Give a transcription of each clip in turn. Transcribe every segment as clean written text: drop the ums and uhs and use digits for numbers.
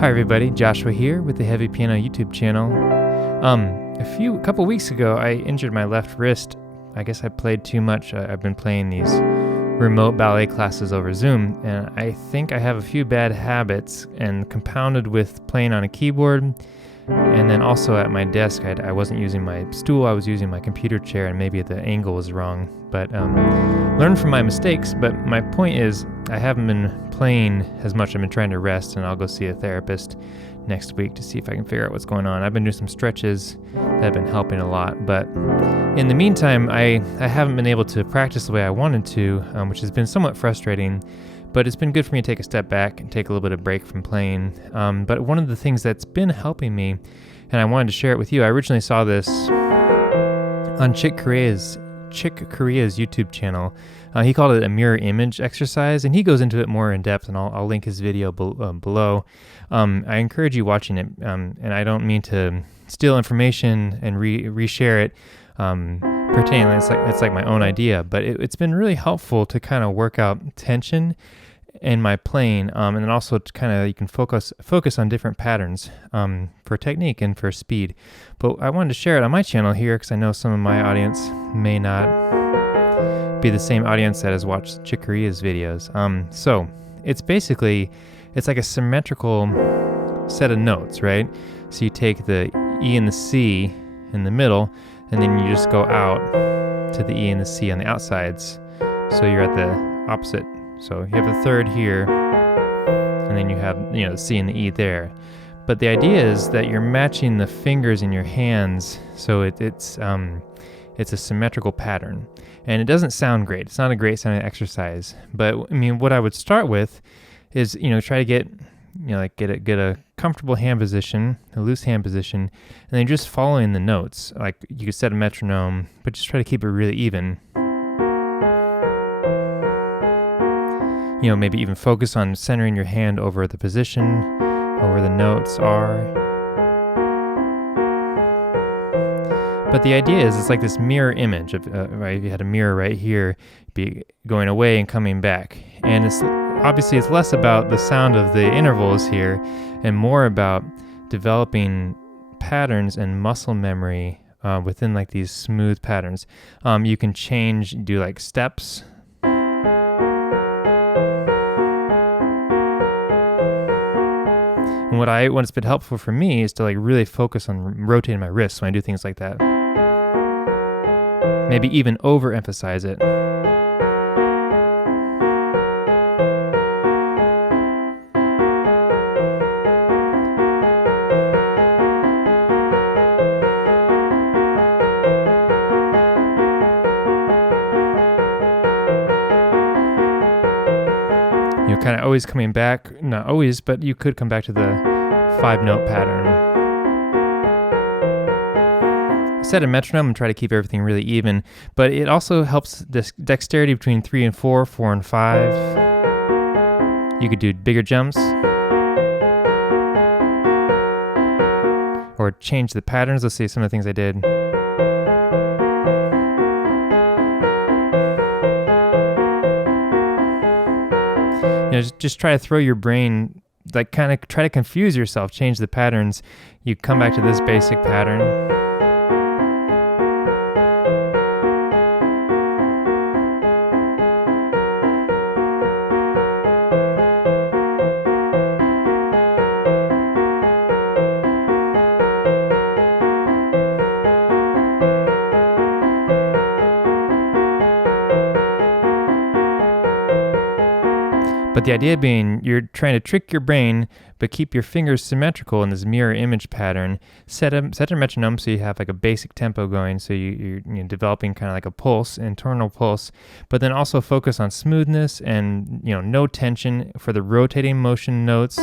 Hi everybody, Joshua here with the Heavy Piano YouTube channel. A couple weeks ago, I injured my left wrist. I guess I played too much. I've been playing these remote ballet classes over Zoom, and I think I have a few bad habits, and compounded with playing on a keyboard, and then also at my desk, I wasn't using my stool, I was using my computer chair, and maybe the angle was wrong. But learn from my mistakes. But my point is, I haven't been playing as much. I've been trying to rest, and I'll go see a therapist next week to see if I can figure out what's going on. I've been doing some stretches that have been helping a lot. But in the meantime, I haven't been able to practice the way I wanted to, which has been somewhat frustrating. But it's been good for me to take a step back and take a little bit of break from playing. But one of the things that's been helping me, and I wanted to share it with you, I originally saw this on Chick Corea's YouTube channel. He called it a mirror image exercise, and he goes into it more in depth, and I'll link his video below. I encourage you watching it, and I don't mean to steal information and reshare it, pretending it's like my own idea, but it's been really helpful to kind of work out tension in my playing, and then also to kind of you can focus on different patterns for technique and for speed. But I wanted to share it on my channel here because I know some of my audience may not be the same audience that has watched Chick Corea's videos. So it's like a symmetrical set of notes, right? So you take the E and the C in the middle, and then you just go out to the E and the C on the outsides. So you're at the opposite. So you have the third here, and then you have the C and the E there. But the idea is that you're matching the fingers in your hands, so it's a symmetrical pattern. And it doesn't sound great. It's not a great sounding exercise. But I mean, what I would start with is try to get a comfortable hand position, a loose hand position, and then just following the notes. Like you could set a metronome, but just try to keep it really even. Maybe even focus on centering your hand over the position, over the notes are. But the idea is it's like this mirror image of, right? If you had a mirror right here, be going away and coming back. And it's less about the sound of the intervals here and more about developing patterns and muscle memory within like these smooth patterns. You can do like steps. And what's been helpful for me is to like really focus on rotating my wrists when I do things like that. Maybe even overemphasize it. Kind of always coming back, not always, but you could come back to the 5-note pattern. Set a metronome and try to keep everything really even, but it also helps this dexterity between 3 and 4, 4 and 5. You could do bigger jumps, or change the patterns. Let's see some of the things I did. Just try to throw your brain, like kind of try to confuse yourself, change the patterns. You come back to this basic pattern. But the idea being, you're trying to trick your brain, but keep your fingers symmetrical in this mirror image pattern. Set a metronome so you have like a basic tempo going, so you're developing kind of like a pulse, internal pulse. But then also focus on smoothness and no tension for the rotating motion notes.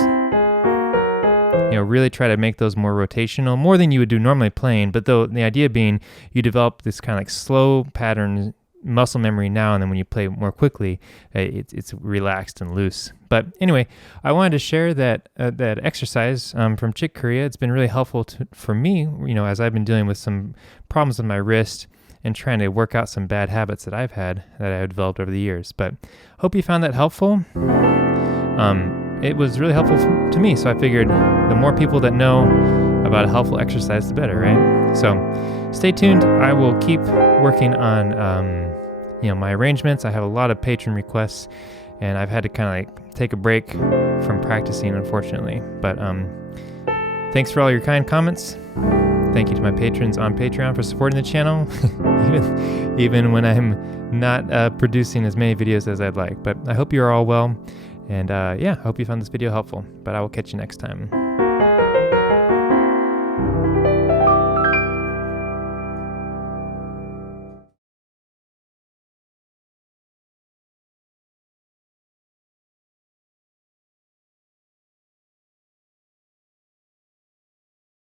Really try to make those more rotational, more than you would do normally playing. But though the idea being, you develop this kind of like slow pattern muscle memory now, and then when you play more quickly, it's relaxed and loose. But anyway, I wanted to share that exercise from Chick Corea. It's been really helpful for me, as I've been dealing with some problems with my wrist and trying to work out some bad habits that I've developed over the years. But hope you found that helpful. it was really helpful to me. So I figured the more people that know about a helpful exercise, the better, right? So stay tuned. I will keep working on my arrangements. I have a lot of patron requests, and I've had to kind of like take a break from practicing, unfortunately. But thanks for all your kind comments. Thank you to my patrons on Patreon for supporting the channel, even when I'm not producing as many videos as I'd like. But I hope you're all well, and I hope you found this video helpful. But I will catch you next time.